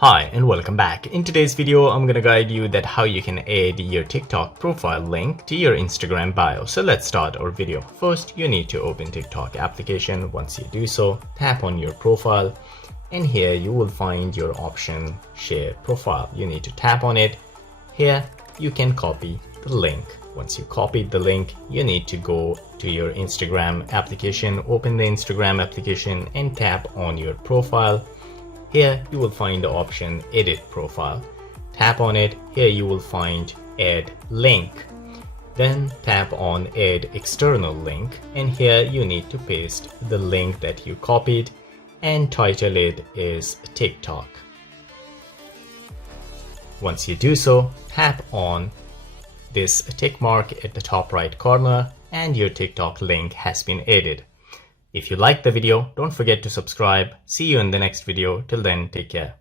Hi and welcome back. In today's video, I'm gonna guide you that how you can add your TikTok profile link to your Instagram bio. So let's start our video. First, you need to open TikTok application. Once you do so, tap on your profile and here you will find your option share profile. You need to tap on it. Here you can copy the link. Once you copied the link, you need to go to your Instagram application, open the Instagram application and tap on your profile. Here you will find the option edit profile. Tap on it. Here you will find add link. Then tap on add external link and here you need to paste the link that you copied and title it is TikTok. Once you do so, tap on this tick mark at the top right corner and your TikTok link has been added. If you liked the video, don't forget to subscribe. See you in the next video. Till then, take care.